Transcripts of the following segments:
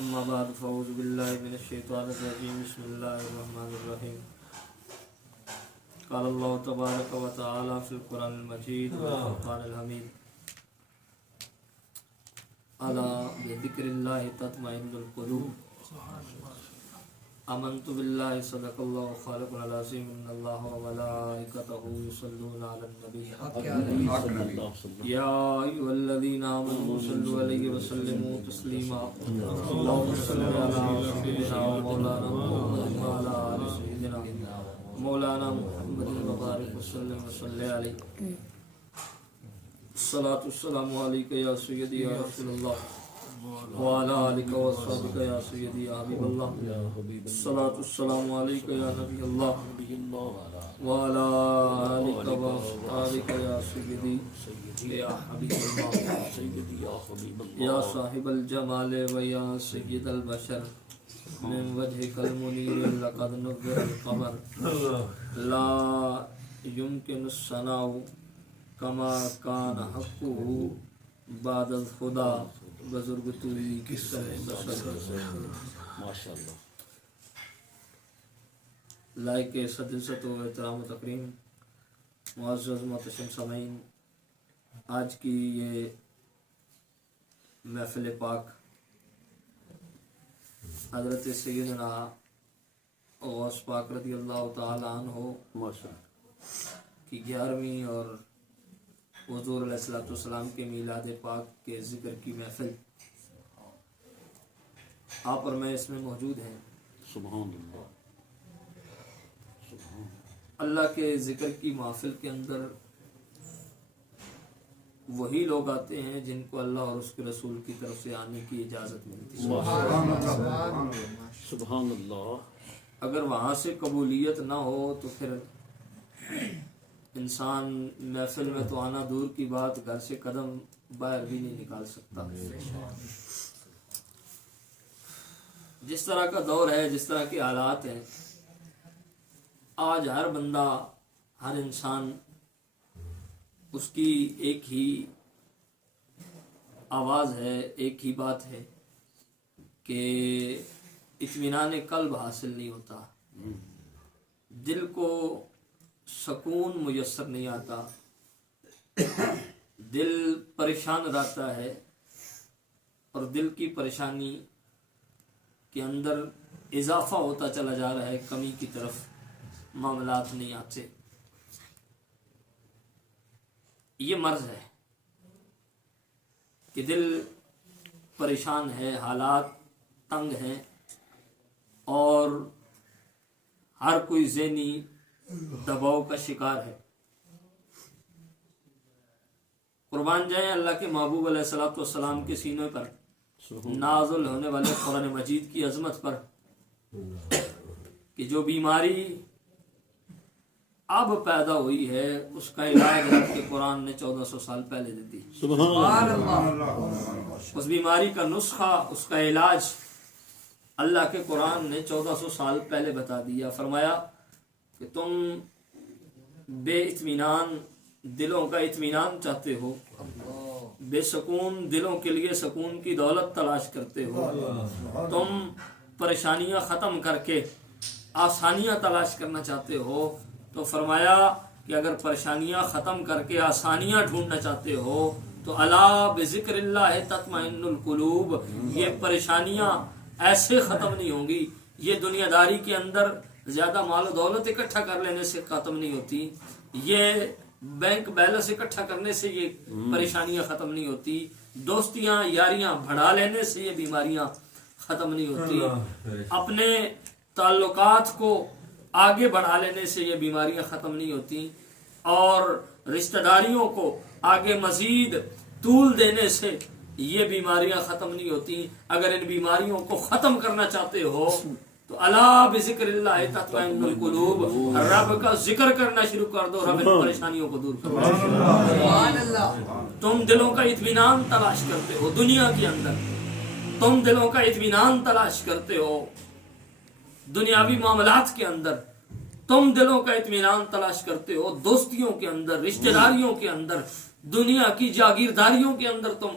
أما بعد فأعوذ بالله من الشيطان الرجيم بسم الله الرحمن الرحيم قال الله تبارك وتعالى في القرآن المجيد والفرقان الحميد ألا بذكر الله تطمئن القلوب آمنت بالله صدق الله خالق العظيم إن الله وملائكته يصلون على النبي يا أيها الذين آمنوا صلوا عليه وسلموا تسليما اللهم صل على سيدنا ومولانا محمد وعلى آل سيدنا مولانا محمد وبارك وسلم وصل عليه الصلاة والسلام عليك يا سيدي يا رسول الله وعلى آلك وصحبك يا سيدي يا حبيب الله الصلاة والسلام عليك يا نبي الله وعلى آلك وصحبك يا سيدي يا حبيب الله يا صاحب الجمال ويا سيد البشر من وجهك المنير لقد نور القمر لا يمكن الثناء كما كان حقه بعد الخدا بزرگ توی قسم ماشاءاللہ لائق صدلست و احترام و تکریم معزز محتشم سامعین، آج کی یہ محفل پاک حضرت سیدنا غوث پاک رضی اللہ تعالی عنہ کی 11ویں اور حضور علیہ السلام کے میلاد پاک کے ذکر کی محفل آپ اور میں اس میں موجود ہیں۔ سبحان اللہ۔ اللہ کے ذکر کی محفل کے اندر وہی لوگ آتے ہیں جن کو اللہ اور اس کے رسول کی طرف سے آنے کی اجازت ملتی ہے۔ سبحان اللہ۔ اگر وہاں سے قبولیت نہ ہو تو پھر انسان محفل میں تو آنا دور کی بات، گھر سے قدم باہر بھی نہیں نکال سکتا۔ جس طرح کا دور ہے، جس طرح کے حالات ہیں، آج ہر بندہ، ہر انسان، اس کی ایک ہی آواز ہے، ایک ہی بات ہے کہ اطمینان قلب حاصل نہیں ہوتا، دل کو سکون میسر نہیں آتا، دل پریشان رہتا ہے، اور دل کی پریشانی کے اندر اضافہ ہوتا چلا جا رہا ہے، کمی کی طرف معاملات نہیں آتے۔ یہ مرض ہے کہ دل پریشان ہے، حالات تنگ ہیں، اور ہر کوئی ذہنی دباؤ کا شکار ہے۔ قربان جائیں اللہ کے محبوب علیہ السلام کے سینے پر نازل ہونے والے قرآن مجید کی عظمت پر کہ جو بیماری اب پیدا ہوئی ہے اس کا علاج رب کے قرآن نے 1400 سال پہلے دے دی۔ سبحان اللہ۔ اس بیماری کا نسخہ، اس کا علاج اللہ کے قرآن نے 1400 سال پہلے بتا دیا۔ فرمایا کہ تم بے اطمینان دلوں کا اطمینان چاہتے ہو، بے سکون دلوں کے لیے سکون کی دولت تلاش کرتے ہو، تم پریشانیاں ختم کر کے آسانیاں تلاش کرنا چاہتے ہو، تو فرمایا کہ اگر پریشانیاں ختم کر کے آسانیاں ڈھونڈنا چاہتے ہو تو الا بذکر اللہ تطمئن القلوب، یہ پریشانیاں ایسے ختم نہیں ہوں گی، یہ دنیا داری کے اندر زیادہ مال و دولت اکٹھا کر لینے سے ختم نہیں ہوتی، یہ بینک بیلنس اکٹھا کرنے سے یہ پریشانیاں ختم نہیں ہوتی، دوستیاں یاریاں بڑھا لینے سے یہ بیماریاں ختم نہیں ہوتی، اپنے تعلقات کو آگے بڑھا لینے سے یہ بیماریاں ختم نہیں ہوتی، اور رشتہ داریوں کو آگے مزید طول دینے سے یہ بیماریاں ختم نہیں ہوتی۔ اگر ان بیماریوں کو ختم کرنا چاہتے ہو تو الا بذکر اللہ تطمئن القلوب، رب کا ذکر کرنا شروع کر دو، رب ان پریشانیوں کو دور کر دو۔ تم دلوں کا اطمینان تلاش کرتے ہو دنیا کے اندر، تم دلوں کا اطمینان تلاش کرتے ہو دنیاوی معاملات کے اندر، تم دلوں کا اطمینان تلاش کرتے ہو دوستیوں کے اندر، رشتہ داریوں کے اندر، دنیا کی جاگیرداریوں کے اندر تم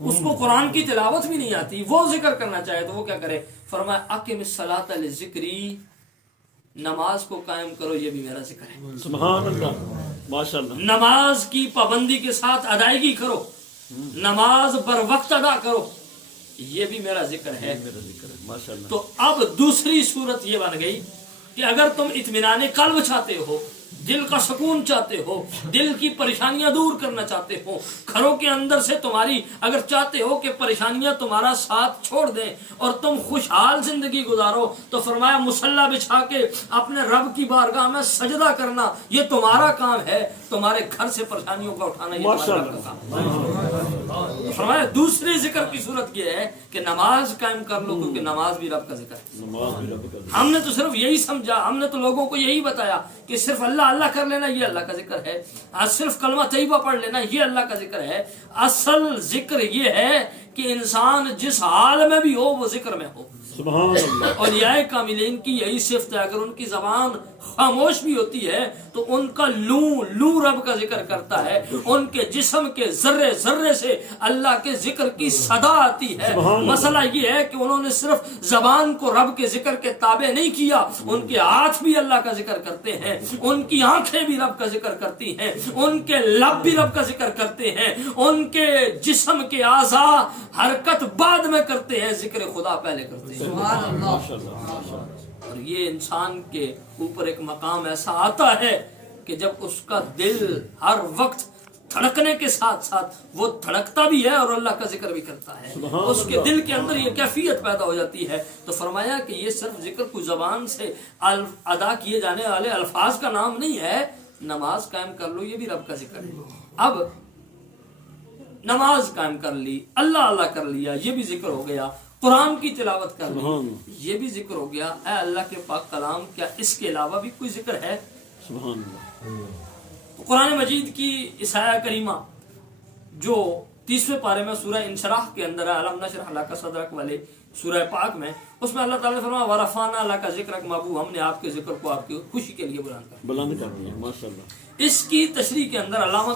اس کو قرآن کی تلاوت بھی نہیں آتی، وہ ذکر کرنا چاہے تو وہ کیا کرے؟ فرمایا اقم الصلاۃ لذکری، نماز کو قائم کرو، یہ بھی میرا ذکر ہے۔ سبحان اللہ، ماشاء اللہ، نماز کی پابندی کے ساتھ ادائیگی کرو، نماز بر وقت ادا کرو، یہ بھی میرا ذکر ہے۔ میرا ذکر ہے، ماشاء اللہ۔ تو اب دوسری صورت یہ بن گئی کہ اگر تم اطمینان قلب چاہتے ہو، دل کا سکون چاہتے ہو، دل کی پریشانیاں دور کرنا چاہتے ہو، گھروں کے اندر سے تمہاری اگر چاہتے ہو کہ پریشانیاں تمہارا ساتھ چھوڑ دیں اور تم خوشحال زندگی گزارو، تو فرمایا مصلی بچھا کے اپنے رب کی بارگاہ میں سجدہ کرنا یہ تمہارا کام ہے، تمہارے گھر سے پریشانیوں کا اٹھانا یہ تمہارا رب کا کام ہے۔ فرمایا دوسری ذکر کی صورت یہ ہے کہ نماز قائم کر لو، کیونکہ نماز بھی رب کا ذکر ہے۔ نماز بھی رب کا ذکر۔ ہم نے تو صرف یہی سمجھا، ہم نے تو لوگوں کو یہی بتایا کہ صرف اللہ اللہ کر لینا یہ اللہ کا ذکر ہے، صرف کلمہ طیبہ پڑھ لینا یہ اللہ کا ذکر ہے۔ اصل ذکر یہ ہے کہ انسان جس حال میں بھی ہو وہ ذکر میں ہو۔ سبحان اللہ۔ اور یہ کاملین کی یہی صفت ہے، اگر ان کی زبان خاموش بھی ہوتی ہے تو ان کا لوں رب کا ذکر کرتا ہے، ان کے جسم کے ذرے ذرے سے اللہ کے ذکر کی صدا آتی ہے۔ مسئلہ یہ ہے کہ انہوں نے صرف زبان کو رب کے ذکر کے تابع نہیں کیا، ان کے ہاتھ بھی اللہ کا ذکر کرتے ہیں، ان کی آنکھیں بھی رب کا ذکر کرتی ہیں، ان کے لب بھی رب کا ذکر کرتے ہیں، ان کے جسم کے اعضاء حرکت بعد میں کرتے ہیں، ذکر خدا پہلے کرتے ہیں۔ ماشاء اللہ، ماشاء اللہ۔ اور یہ انسان کے اوپر ایک مقام ایسا آتا ہے کہ جب اس کا دل ہر وقت دھڑکنے کے ساتھ ساتھ وہ دھڑکتا بھی ہے اور اللہ کا ذکر بھی کرتا ہے، اس کے دل کے اندر یہ کیفیت پیدا ہو جاتی ہے۔ تو فرمایا کہ یہ صرف ذکر کو زبان سے ادا کیے جانے والے الفاظ کا نام نہیں ہے، نماز قائم کر لو یہ بھی رب کا ذکر ہے۔ اب نماز قائم کر لی، اللہ اللہ کر لیا، یہ بھی ذکر ہو گیا، قرآن کی تلاوت کر لی، یہ بھی ذکر ہو گیا۔ اے اللہ کے پاک کلام، کیا اس کے علاوہ بھی کوئی ذکر ہے؟ سبحان اللہ۔ قرآن مجید کی اس آیہ کریمہ جو 30ویں پارے میں سورہ انشراح کے اندر ہے، الم نشرح لک صدرک والے سورہ پاک میں، اس میں اللہ تعالیٰ نے فرمایا ورفعنا لک ذکرک، محبوب ہم نے آپ کے ذکر کو آپ کی خوشی کے لیے بلند کر دیا، ماشاء اللہ۔ اس کی تشریح کے اندر علامہ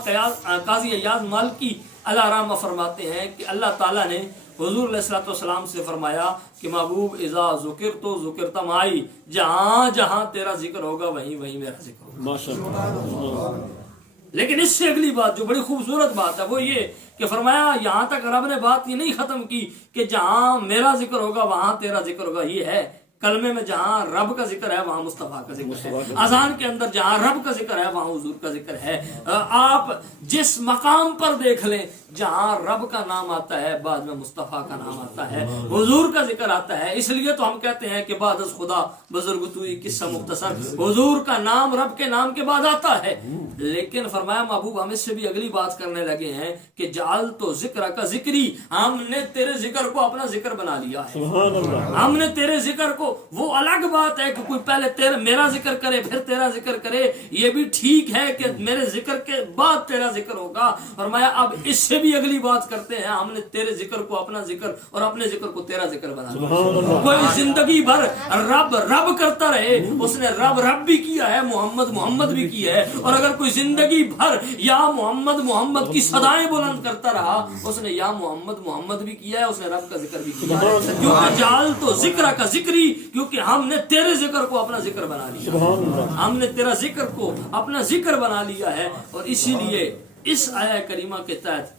قاضی ایاز مالکی علیہ رحمہ فرماتے ہیں کہ اللہ تعالیٰ نے حضور علیہ الصلوۃ والسلام سے فرمایا کہ محبوب اذا ذکرت ذکرت معی، جہاں جہاں تیرا ذکر ہوگا وہیں وہیں میرا ذکر ہوگا، ماشاء اللہ۔ لیکن اس سے اگلی بات جو بڑی خوبصورت بات ہے وہ یہ کہ فرمایا یہاں تک رب نے بات یہ نہیں ختم کی کہ جہاں میرا ذکر ہوگا وہاں تیرا ذکر ہوگا، یہ ہے کلمے میں جہاں رب کا ذکر ہے وہاں مصطفیٰ کا ذکر ہے، اذان کے اندر جہاں رب کا ذکر ہے وہاں حضور کا ذکر ہے۔ آپ جس مقام پر دیکھ لیں جہاں رب کا نام آتا ہے بعد میں مصطفیٰ کا نام آتا ہے، حضور کا ذکر آتا ہے۔ اس لیے تو ہم کہتے ہیں کہ بعد از خدا بزرگ توئی قصہ مختصر، حضور کا نام رب کے نام کے بعد آتا ہے۔ لیکن فرمایا محبوب ہم اس سے بھی اگلی بات کرنے لگے ہیں کہ جعل تو ذکر کا ذکری، ہم نے تیرے ذکر کو اپنا ذکر بنا لیا ہے، سبحان اللہ۔ ہم نے تیرے ذکر کو، وہ الگ بات ہے کہ کوئی پہلے میرا ذکر کرے پھر تیرا ذکر کرے، یہ بھی ٹھیک ہے کہ میرے ذکر کے بعد تیرا ذکر ہوگا۔ فرمایا اب اس سے بھی اگلی بات کرتے ہیں، ہم نے تیرے ذکر کو اپنا ذکر اور اپنے ذکر کو تیرا ذکر بنا لیا۔ کوئی زندگی بھر رب رب کرتا رہے، اس نے رب رب بھی کیا ہے، محمد محمد بھی کیا ہے، اور اگر کوئی زندگی بھر یا محمد محمد کی صدائیں بلند کرتا رہا، اس نے یا محمد محمد بھی کیا ہے، اس نے رب کا ذکر بھی کیا ہے۔ کیونکہ جعل تو ذکر کا ذکری، کیونکہ ہم نے تیرے ذکر کو اپنا ذکر بنا لیا، ہم نے تیرا ذکر کو اپنا ذکر بنا لیا ہے۔ اور اسی لیے اس آیہ کریمہ کے تحت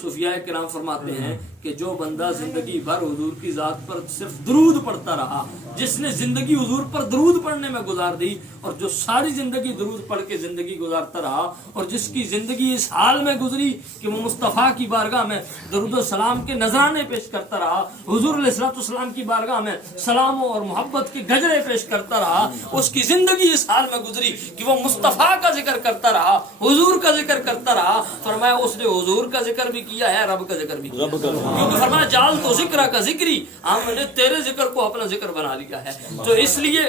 صوفیاء کرام فرماتے ہیں کہ جو بندہ زندگی بھر حضور کی ذات پر صرف درود پڑھتا رہا، جس نے زندگی حضور پر درود پڑھنے میں گزار دی، اور جو ساری زندگی درود پڑھ کے زندگی گزارتا رہا، اور جس کی زندگی اس حال میں گزری کہ وہ مصطفیٰ کی بارگاہ میں درود و سلام کے نذرانے پیش کرتا رہا، حضور علیہ الصلوۃ والسلام کی بارگاہ میں سلاموں اور محبت کے گجرے پیش کرتا رہا، اس کی زندگی اس حال میں گزری کہ وہ مصطفیٰ کا ذکر کرتا رہا، حضور کا ذکر کرتا رہا۔ فرمایا اس نے حضور کا ذکر بھی کیا ہے، رب کا ذکر بھی کیا، کیونکہ فرمایا جعل تو ذکر کا ذکری، ہم نے تیرے ذکر کو اپنا ذکر بنا لیا ہے۔ تو اس لیے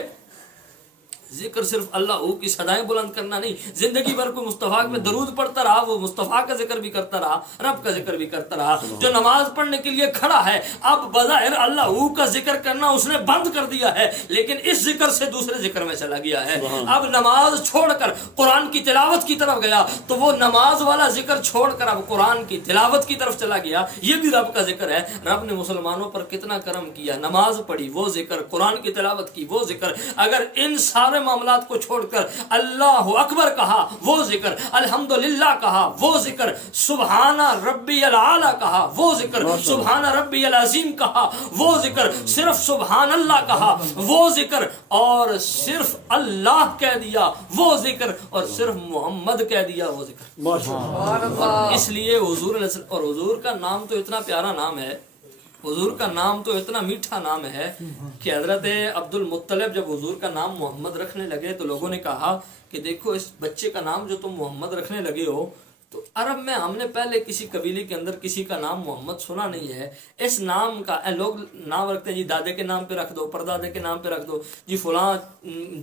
ذکر صرف اللہ کی صدائیں بلند کرنا نہیں، زندگی بھر کوئی مصطفیٰ پہ درود پڑھتا رہا، وہ مصطفیٰ کا ذکر بھی کرتا رہا، رب کا ذکر بھی کرتا رہا۔ جو نماز پڑھنے کے لیے کھڑا ہے، اب بظاہر اللہ کا ذکر کرنا اس نے بند کر دیا ہے، لیکن اس ذکر سے دوسرے ذکر میں چلا گیا ہے۔ اب نماز چھوڑ کر قرآن کی تلاوت کی طرف گیا تو وہ نماز والا ذکر چھوڑ کر اب قرآن کی تلاوت کی طرف چلا گیا، یہ بھی رب کا ذکر ہے۔ رب نے مسلمانوں پر کتنا کرم کیا، نماز پڑھی وہ ذکر، قرآن کی تلاوت کی وہ ذکر، اگر ان سارے معاملات کو چھوڑ کر اللہ اکبر کہا وہ ذکر، الحمدللہ کہا وہ ذکر، سبحان ربی العالی کہا وہ ذکر، سبحان ربی العظیم کہا وہ ذکر، صرف سبحان اللہ کہا وہ ذکر، اور صرف اللہ کہہ دیا وہ ذکر، اور صرف محمد کہہ دیا وہ ذکر۔ اس لیے حضور علیہ السلام، اور حضور کا نام تو اتنا پیارا نام ہے، حضور کا نام تو اتنا میٹھا نام ہے کہ حضرت عبد المطلب جب حضور کا نام محمد رکھنے لگے تو لوگوں نے کہا کہ دیکھو اس بچے کا نام جو تم محمد رکھنے لگے ہو، تو عرب میں ہم نے پہلے کسی قبیلے کے اندر کسی کا نام محمد سنا نہیں ہے۔ اس نام کا لوگ نام رکھتے ہیں، جی دادے کے نام پہ رکھ دو، پردادے کے نام پہ رکھ دو، جی فلاں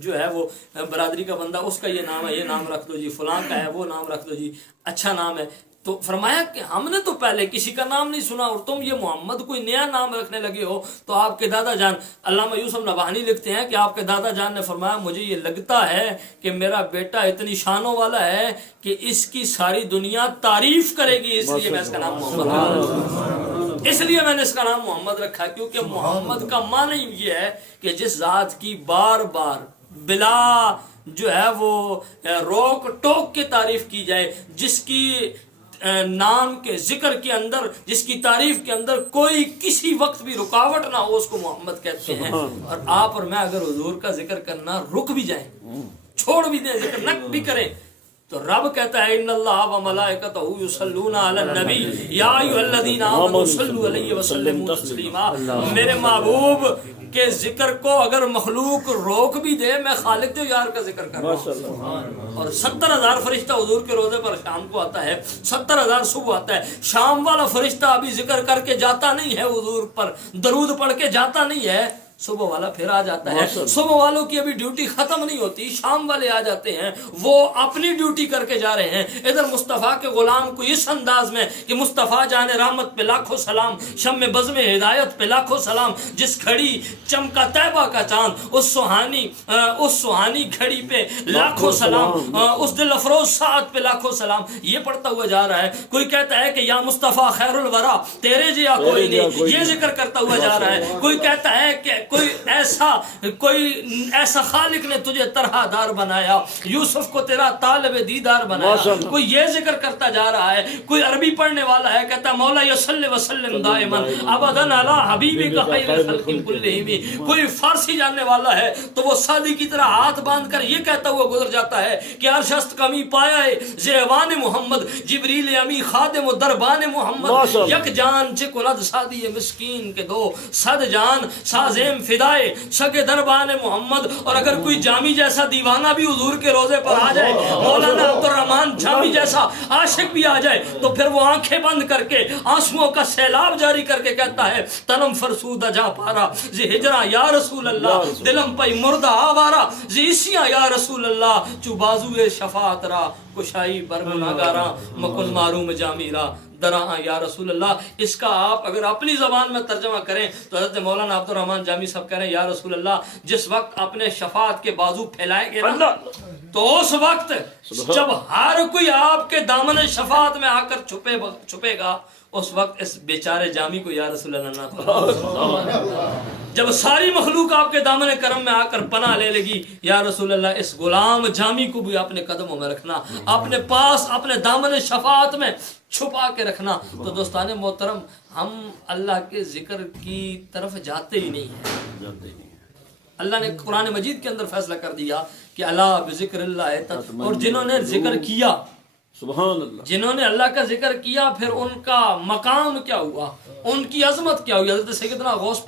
جو ہے وہ برادری کا بندہ اس کا یہ نام ہے، یہ نام رکھ دو، جی فلاں کا ہے وہ نام رکھ دو، جی اچھا نام ہے۔ تو فرمایا کہ ہم نے تو پہلے کسی کا نام نہیں سنا اور تم یہ محمد کوئی نیا نام رکھنے لگے ہو۔ تو آپ کے دادا جان علامہ یوسف نبہانی لکھتے ہیں کہ آپ کے دادا جان نے فرمایا مجھے یہ لگتا ہے کہ میرا بیٹا اتنی شانوں والا ہے کہ اس کی ساری دنیا تعریف کرے گی، اس لیے میں اس کا نام محمد رکھا، اس لیے میں نے اس کا نام محمد رکھا، کیونکہ محمد کا معنی یہ ہے کہ جس ذات کی بار بار بلا جو ہے وہ روک ٹوک کے تعریف کی جائے، جس کی نام کے ذکر کے اندر، جس کی تعریف کے اندر کوئی کسی وقت بھی رکاوٹ نہ ہو، اس کو محمد کہتے ہیں۔ اور آپ اور میں اگر حضور کا ذکر کرنا رک بھی جائیں، چھوڑ بھی دیں، ذکر نہ بھی کریں، تو رب کہتا ہے ان اللہ و ملائکتہ یصلون علی النبی یا ایھا الذین آمنوا صلوا علیہ وسلموا تسلیما۔ میرے محبوب کے ذکر کو اگر مخلوق روک بھی دے، میں خالق جو یار کا ذکر کر رہا ہوں۔ اور 70,000 فرشتہ حضور کے روزے پر شام کو آتا ہے، 70,000 صبح آتا ہے۔ شام والا فرشتہ ابھی ذکر کر کے جاتا نہیں ہے، حضور پر درود پڑھ کے جاتا نہیں ہے، صبح والا پھر آ جاتا ہے۔ صبح والوں کی ابھی ڈیوٹی ختم نہیں ہوتی، شام والے آ جاتے ہیں، وہ اپنی ڈیوٹی کر کے جا رہے ہیں۔ ادھر مصطفیٰ کے غلام کو اس انداز میں کہ مصطفیٰ جان رحمت پہ لاکھوں سلام، شم بزم ہدایت پہ لاکھوں سلام، جس گھڑی چمکا طیبہ کا چاند، اس سہانی گھڑی پہ لاکھوں سلام، اس دل افروز ساعت پہ لاکھوں سلام، یہ پڑھتا ہوا جا رہا ہے۔ کوئی کہتا ہے کہ یا مصطفیٰ خیر الورا تیرے جیا کوئی نہیں، یہ ذکر کرتا ہوا جا رہا ہے۔ کوئی کہتا ہے کہ کوئی ایسا خالق نے تجھے طرح دار بنایا، یوسف کو تیرا طالب دیدار بنایا، کوئی یہ ذکر کرتا جا رہا ہے۔ کوئی عربی پڑھنے والا ہے، کہتا ہے مولا یصلی وسلم دائما ابدا علی حبیبک خیر الخلق کلہم۔ کوئی فارسی جاننے والا ہے تو وہ سادی کی طرح ہاتھ باندھ کر یہ کہتا ہوا گزر جاتا ہے کہ عرشست کمی پایا ہے زیوان محمد، جبریل امی خادم و دربان محمد، یک جان چکلد سادی مسکین کے دو صد جان سازیم فدائے سگے دربان محمد۔ اور اگر کوئی جامی جیسا دیوانہ بھی حضور کے روزے پر آ جائے، مولانا عبد الرحمن جامی جیسا عاشق بھی آ جائے، تو پھر وہ آنکھیں بند کر کے آنسوؤں کا سیلاب جاری کر کے کہتا ہے تنم فرسودہ جا پارا زی ہجرہ یا رسول اللہ، دلم پئی مردہ آوارا زی اسیاں یا رسول اللہ، چو بازوے شفاعت را کشائی برگناگارا مکن معروم جامیرا دراں یا رسول اللہ۔ اس کا آپ اگر اپنی زبان میں ترجمہ کریں تو حضرت مولانا عبد الرحمن جامی صاحب کہہ رہے ہیں یا رسول اللہ، جس وقت اپنے شفاعت کے بازو پھیلائیں گے نا، تو اس وقت جب ہر کوئی آپ کے دامن شفاعت میں آ کر چھپے گا، اس وقت اس بیچارے جامی کو یا رسول اللہ نہ پڑھو۔ جب ساری مخلوق آپ کے دامن کرم میں آ کر پناہ لے لگی، یا رسول اللہ اس غلام جامی کو بھی اپنے قدموں میں رکھنا، اپنے پاس اپنے دامن شفاعت میں چھپا کے رکھنا۔ تو دوستان محترم، ہم اللہ کے ذکر کی طرف جاتے ہی نہیں ہیں۔ اللہ نے قرآن مجید کے اندر فیصلہ کر دیا کہ اللہ بذکر اللہ، اور جنہوں نے ذکر کیا، سبحان اللہ، جنہوں نے اللہ کا ذکر کیا، پھر ان کا مقام کیا ہوا، ان کی عظمت کیا ہوئی۔ حضرت سیدنا غوث